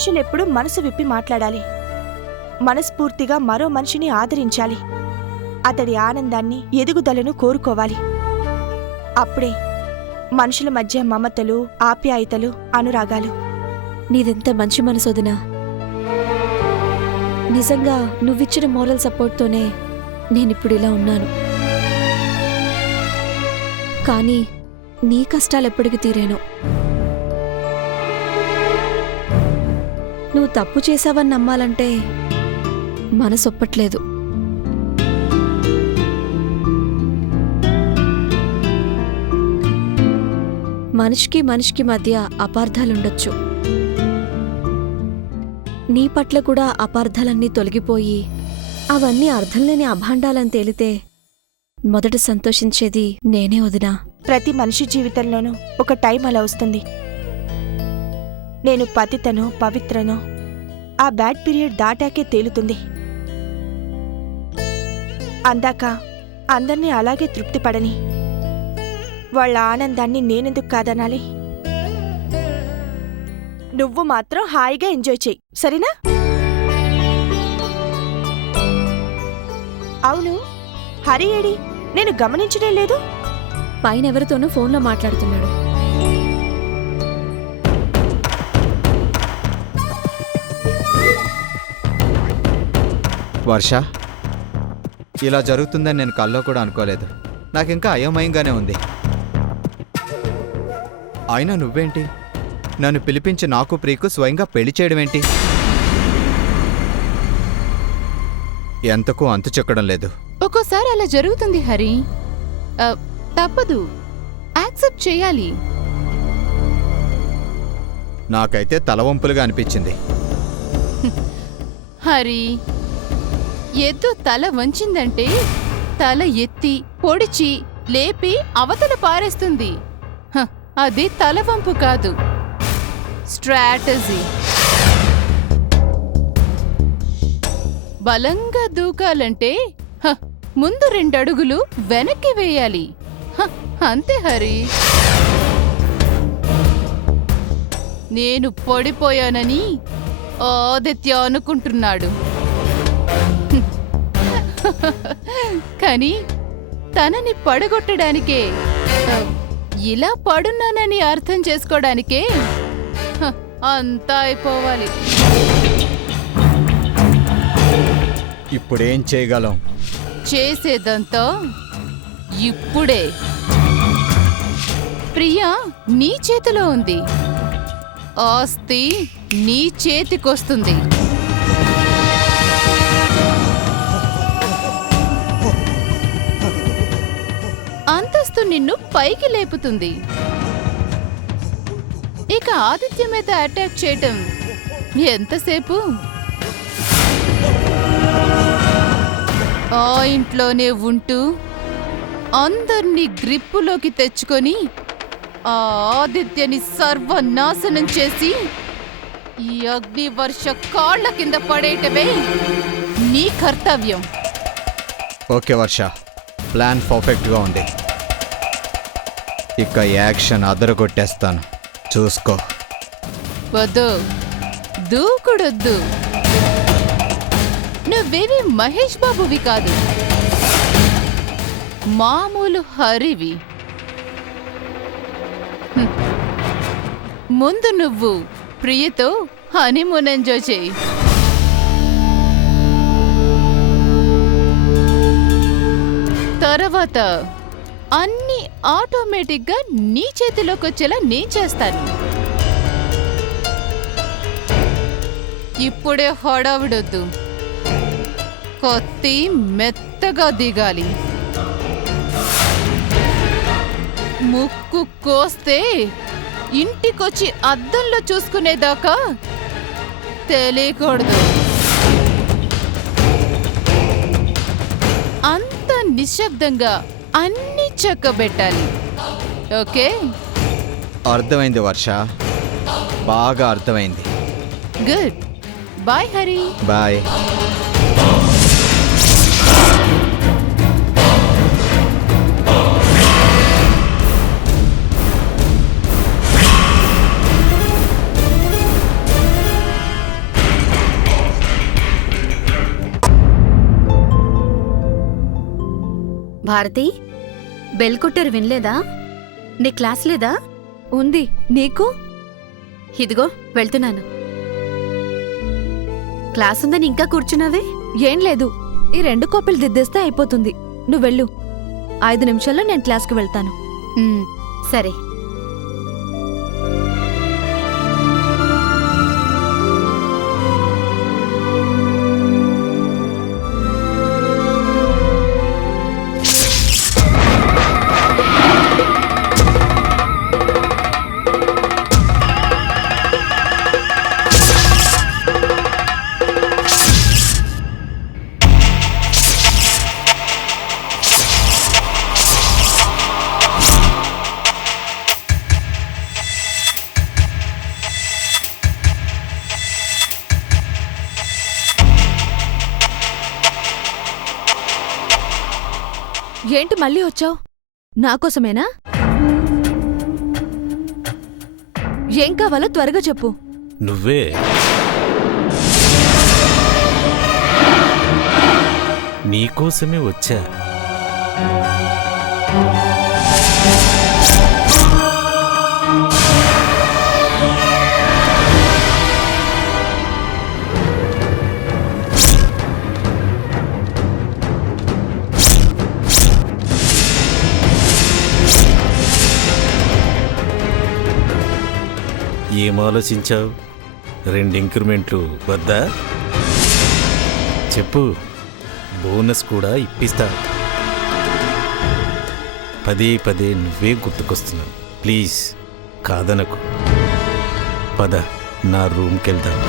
మనుషులెప్పుడూ మనసు విప్పి మాట్లాడాలి. మనస్ఫూర్తిగా మరో మనిషిని ఆదరించాలి. అతడి ఆనందాన్ని, ఎదుగుదలను కోరుకోవాలి. అప్పుడే మనుషుల మధ్య మమతలు, ఆప్యాయతలు, అనురాగాలు. నీదెంత మంచి మనసొదినా. నిజంగా నువ్విచ్చిన మోరల్ సపోర్ట్తోనే నేనిప్పుడు ఇలా ఉన్నాను. కానీ నీ కష్టాలెప్పటికి తీరేను. నువ్వు తప్పు చేశావని నమ్మాలంటే మనసొప్పట్లేదు. మనిషికి మనిషికి మధ్య అపార్థాలుండొచ్చు. నీ పట్ల కూడా అపార్థాలన్నీ తొలగిపోయి అవన్నీ అర్థంలేని అభాండాలని తేలితే మొదట సంతోషించేది నేనే వదినా. ప్రతి మనిషి జీవితంలోనూ ఒక టైం అలా వస్తుంది. నేను పతితనో పవిత్రనో ఆ బ్యాడ్ పీరియడ్ దాటాకే తేలుతుంది. అందాక అందర్నీ అలాగే తృప్తిపడని, వాళ్ళ ఆనందాన్ని నేనెందుకు కాదనాలి? నువ్వు మాత్రం హాయిగా ఎంజాయ్ చెయ్యి, సరేనా? అవును, హరి ఏడి? నేను గమనించడం లేదు. పైనెవరితోనూ ఫోన్లో మాట్లాడుతున్నాడు. వర్ష, ఇలా జరుగుతుందని నేను కల్లో కూడా అనుకోలేదు. నాకింకా అయోమయంగానే ఉంది. అయినా నువ్వేంటి నన్ను పిలిపించి నాకు ప్రియకు స్వయంగా పెళ్లి చేయడమేంటి? ఎంతకు అంతు చెక్కడం లేదు. ఒక్కోసారి అలా జరుగుతుంది హరి. తప్పదు, యాక్సెప్ట్ చేయాలి. నాకైతే తలవంపులుగా అనిపించింది. హరి, ఎద్దు తల వంచిందంటే తల ఎత్తి పొడిచి లేపి అవతల పారేస్తుంది. అది తలవంపు కాదు, స్ట్రాటజీ. బలంగా దూకాలంటే ముందు 2 అడుగులు వెనక్కి వేయాలి. అంతే హరి. నేను పడిపోయానని ఆదిత్య అనుకుంటున్నాడు. కానీ తనని పడగొట్టడానికే, ఇలా పడున్నానని అర్థం చేసుకోవడానికే అంతా అయిపోవాలి. ఇప్పుడేం చేయగలం? చేసేదంతా ఇప్పుడే. ప్రియా నీ చేతిలో ఉంది. ఆస్తి నీ చేతికొస్తుంది. అంతస్తు నిన్ను పైకి లేపుతుంది. ఇక ఆదిత్య మీద అటాక్ చేయటం ఎంతసేపు? ఆ ఇంట్లోనే ఉంటూ అందర్నీ గ్రిప్పులోకి తెచ్చుకొని ఆ ఆదిత్యని సర్వనాశనం చేసి ఈ అగ్నివర్ష కాళ్ల కింద పడేయటమే నీ కర్తవ్యం. ఓకే వర్ష, ప్లాన్ పర్ఫెక్ట్గా ఉంది. ఇక యాక్షన్ అదరగొట్టేస్తాను, చూసుకో. వద్దు, దూకుడొద్దు. నువ్వేవి మహేష్ బాబువి కాదు, మామూలు హరివి. ముందు నువ్వు ప్రియతో హనీమూన్ ఎంజాయ్ చేయి. తర్వాత అన్ని ఆటోమేటిక్గా నీ చేతిలోకి వచ్చేలా నేను చేస్తాను. ఇప్పుడే హడావిడొద్దు. కత్తి మెత్తగా దిగాలి. ముక్కు కోస్తే ఇంటికొచ్చి అద్దంలో చూసుకునేదాకా తెలియకూడదు. అంత నిశ్శబ్దంగా అన్ని చక్కబెట్టాలి. ఓకే? అర్థమైంది వర్ష, బాగా అర్థమైంది. Good. Bye Hari. Bye. Bharati, bell కొట్టారు వినలేదా? నీ క్లాస్ లేదా? ఉంది. నీకు? ఇదిగో వెళ్తున్నాను. క్లాస్ ఉందని ఇంకా కూర్చున్నావే? ఏం లేదు, ఈ 2 కాపీలు దిద్దేస్తే అయిపోతుంది. నువ్వెళ్ళు. 5 నిమిషాల్లో నేను క్లాస్కి వెళ్తాను. సరే. ఏంటి మళ్ళీ వచ్చావు? నాకోసమేనా? ఏం కావాలో త్వరగా చెప్పు. నువ్వే. నీకోసమే వచ్చా. ఏం ఆలోచించావు? 2 ఇంక్రిమెంట్లు వద్దా? చెప్పు, బోనస్ కూడా ఇప్పిస్తా. పదే నువ్వే గుర్తుకొస్తున్నావు. ప్లీజ్ కాదనకు. పద, నా రూమ్కెళ్దాం.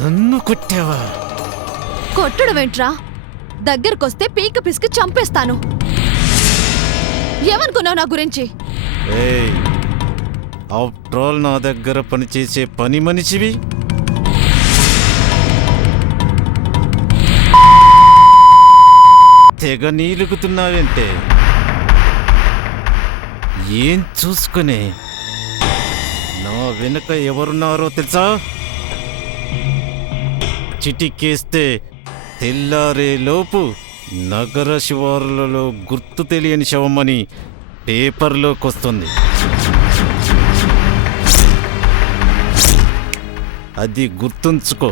నన్ను కొట్టావా? కొట్టడమేంట్రా? దగ్గరకొస్తే పీక పిసికి చంపేస్తాను. ఏమనుకున్నావు నా గురించి? ఆఫ్టర్ ఆల్ నా దగ్గర పనిచేసే పని మనిషివి. తెగ నీలుగుతున్నావంటే ఏం చూసుకునే? నా వెనుక ఎవరున్నారో తెలుసా? చిటికేస్తే తెల్లారేలోపు నగర శివారులలో గుర్తు తెలియని శవమని పేపర్లోకొస్తుంది. అది గుర్తుంచుకో.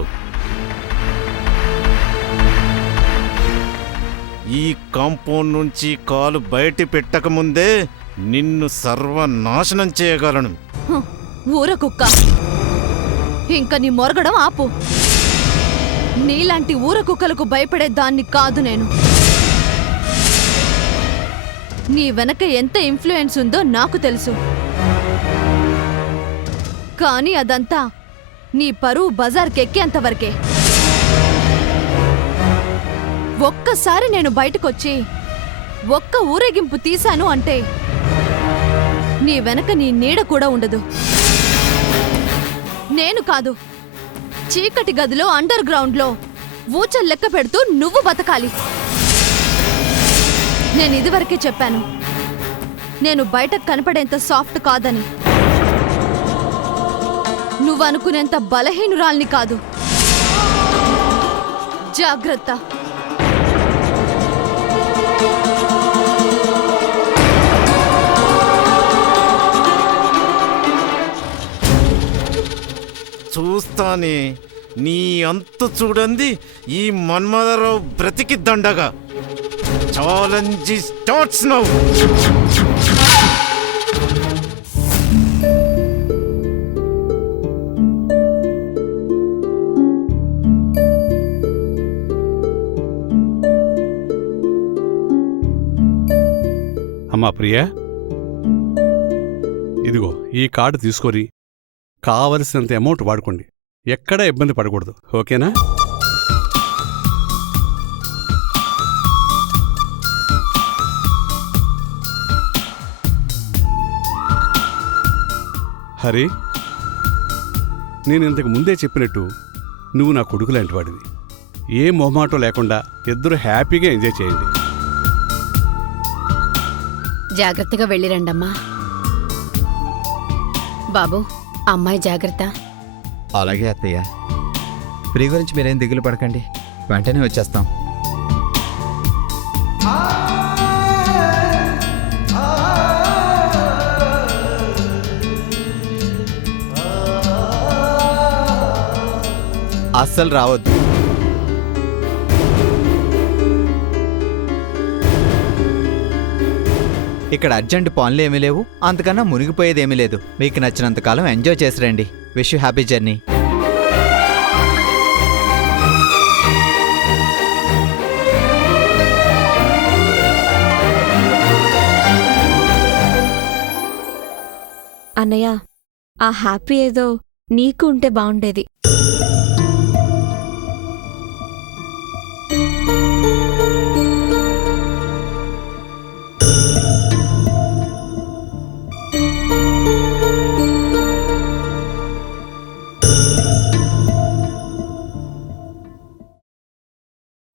ఈ కాంపౌండ్ నుంచి కాలు బయట పెట్టకముందే నిన్ను సర్వనాశనం చేయగలను. ఊర కుక్క, ఇంక నీ మొరగడం ఆపు. నీలాంటి ఊర కుక్కలకు భయపడే దాన్ని కాదు నేను. నీ వెనక ఎంత ఇన్ఫ్లుయెన్స్ ఉందో నాకు తెలుసు. కానీ అదంతా నీ పరువు బజార్కెక్కేంతవరకే. ఒక్కసారి నేను బయటకొచ్చి ఒక్క ఊరేగింపు తీశాను అంటే నీ వెనక నీ నీడ కూడా ఉండదు. నేను కాదు, చీకటి గదిలో అండర్ గ్రౌండ్లో ఊచలు లెక్క పెడుతూ నువ్వు బతకాలి. నేను ఇదివరకే చెప్పాను, నేను బయటకు కనపడేంత సాఫ్ట్ కాదని. నువ్వనుకునేంత బలహీనురాల్ని కాదు. జాగ్రత్త. చూస్తానే నీ అంతు చూడండి ఈ మన్మథరావు బ్రతికి దండగా. Challenge starts now. అమ్మా ప్రియా, ఇదిగో ఈ కార్డు తీసుకొని కావలసినంత అమౌంట్ వాడుకోండి. ఎక్కడా ఇబ్బంది పడకూడదు, ఓకేనా? హరి, నేను ఇంతకు ముందే చెప్పినట్టు నువ్వు నా కొడుకు లాంటి వాడివి. ఏ మొహమాటం లేకుండా ఇద్దరు హ్యాపీగా ఎంజాయ్ చేయండి. జాగ్రత్తగా వెళ్ళిరండమ్మా. బాబు, అమ్మాయి జాగ్రత్త. అలాగే అత్తయ్య. ప్రియ గురించి మీరేం దిగులు పడకండి, వెంటనే వచ్చేస్తాం. అస్సలు రావద్దు. ఇక్కడ అర్జెంట్ పనులు ఏమీ లేవు, అంతకన్నా మునిగిపోయేది ఏమీ లేదు. మీకు నచ్చినంత కాలం ఎంజాయ్ చేసి రండి. Wish you happy journey. అన్నయ్య, ఆ హ్యాపీ ఏదో నీకు ఉంటే బావుండేది.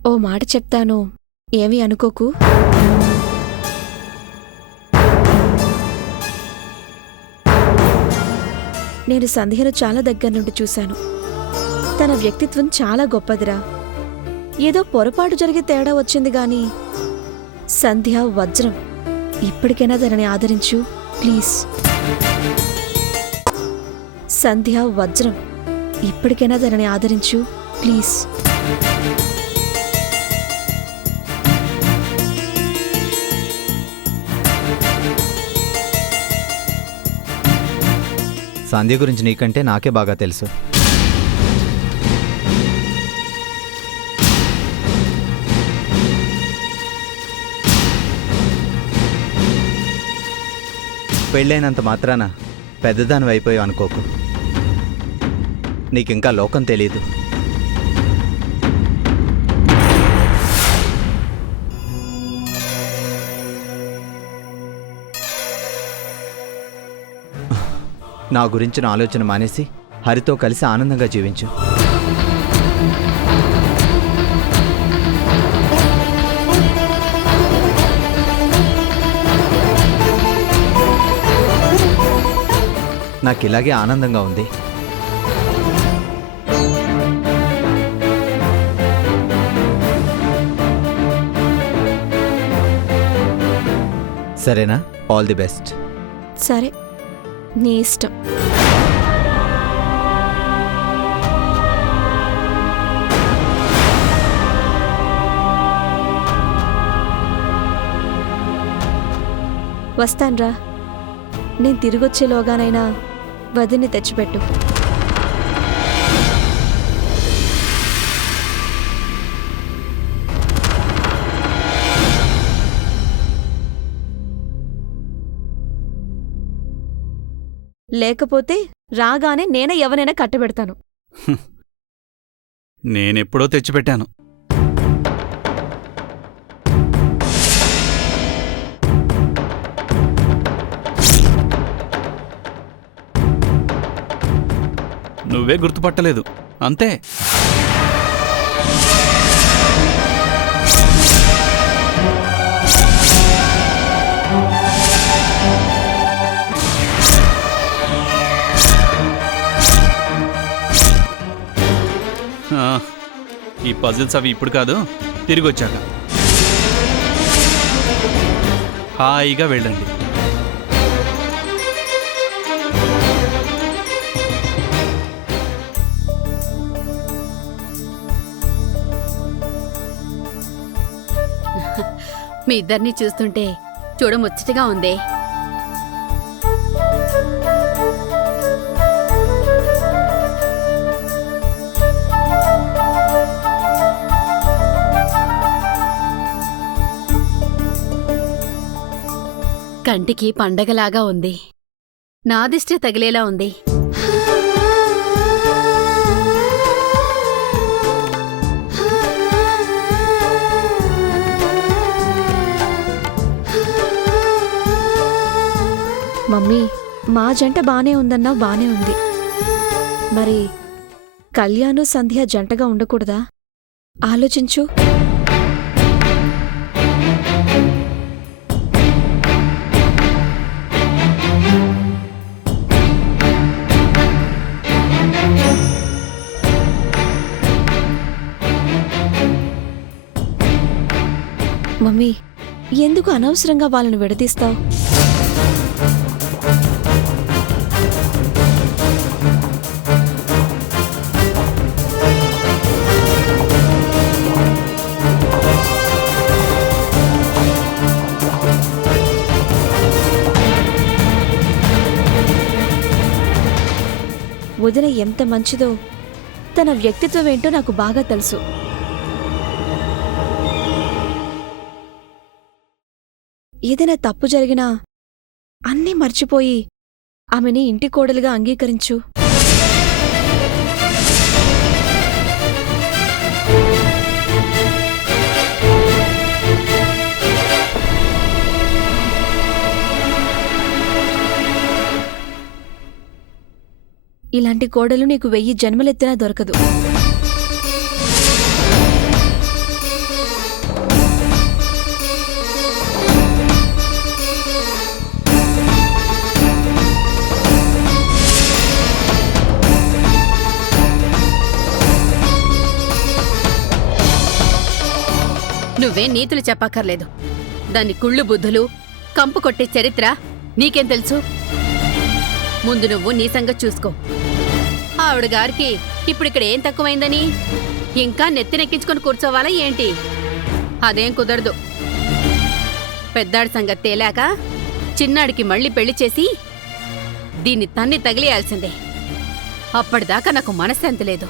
ఓ మాట చెప్తాను, ఏమీ అనుకోకు. నేను సంధ్యను చాలా దగ్గర నుండి చూశాను. తన వ్యక్తిత్వం చాలా గొప్పదిరా. ఏదో పొరపాటు జరిగి తేడా వచ్చింది గాని సంధ్య వజ్రం. ఇప్పటికైనా తనని ఆదరించు ప్లీజ్. సంధ్య వజ్రం. ఇప్పటికైనా తనని ఆదరించు ప్లీజ్. సంధ్య గురించి నీకంటే నాకే బాగా తెలుసు. పెళ్ళైనంత మాత్రాన పెద్దదాని అయిపోయావు అనుకోకు. నీకింకా లోకం తెలీదు. నా గురించిన ఆలోచన మానేసి హరితో కలిసి ఆనందంగా జీవించు. నాకు ఇలాగే ఆనందంగా ఉంది. సరేనా? All the best. సరే, నీ ఇష్టం. వస్తాన్రా. నేను తిరిగొచ్చేలోగానైనా వదిన్ని తెచ్చిపెట్టు. లేకపోతే రాగానే నేనే ఎవరైనా కట్టబెడతాను. నేనెప్పుడో తెచ్చిపెట్టాను. నువ్వే గుర్తుపట్టలేదు అంతే. ఈ పజిల్స్ అవి ఇప్పుడు కాదు, తిరిగి వచ్చాక. హాయిగా వెళ్ళండి. మీ ఇద్దరిని చూస్తుంటే చూడముచ్చటగా ఉంది. కంటికి పండగలాగా ఉంది. నా దిష్టి తగిలేలా ఉంది. మమ్మీ మా జంట బానే ఉందన్నా బానే ఉంది. మరి కళ్యాణు సంధ్య జంటగా ఉండకూడదా? ఆలోచించు. మమ్మీ, ఎందుకు అనవసరంగా వాళ్ళని విడదీస్తావు? వదిన ఎంత మంచిదో, తన వ్యక్తిత్వం ఏంటో నాకు బాగా తెలుసు. ఏదైనా తప్పు జరిగినా అన్నీ మర్చిపోయి ఆమెని ఇంటి కోడలుగా అంగీకరించు. ఇలాంటి కోడలు నీకు 1000 జన్మలెత్తినా దొరకదు. నువ్వే నీతులు చెప్పక్కర్లేదు. దాని కుళ్ళు బుద్ధులు, కంపు కొట్టే చరిత్ర నీకేం తెలుసు? ముందు నువ్వు నీ సంగతి చూసుకో. ఆవిడ గారికి ఇప్పుడిక్కడ ఏం తక్కువైందని ఇంకా నెత్తినెక్కించుకొని కూర్చోవాలా ఏంటి? అదేం కుదరదు. పెద్దాడి సంగతి తేలాక చిన్నాడికి మళ్ళీ పెళ్లి చేసి దీన్ని తన్ని తగిలేయాల్సిందే. అప్పటిదాకా నాకు మనశ్శాంతి లేదు.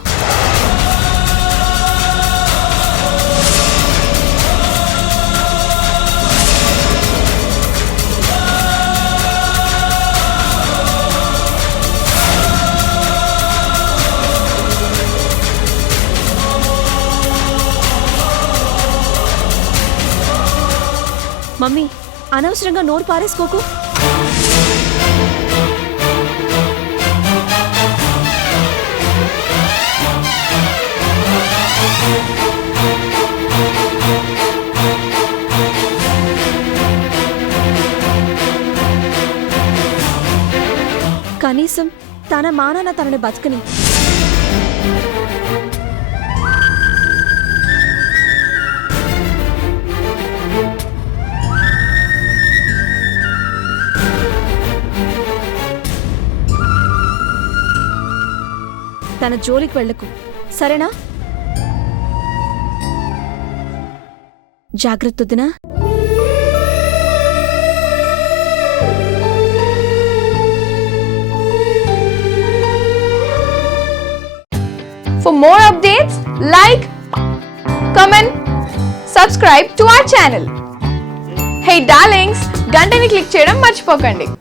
మమ్మీ, అనవసరంగా నోరు పారేసుకోకు. కనీసం తన మానాన తనని బతకని. తన జోలికి వెళ్లకు, సరేనా? జాగ్రత్త వదినా. For more updates, like, comment, subscribe to our channel. Hey darlings, గంటని click చేయడం మర్చిపోకండి.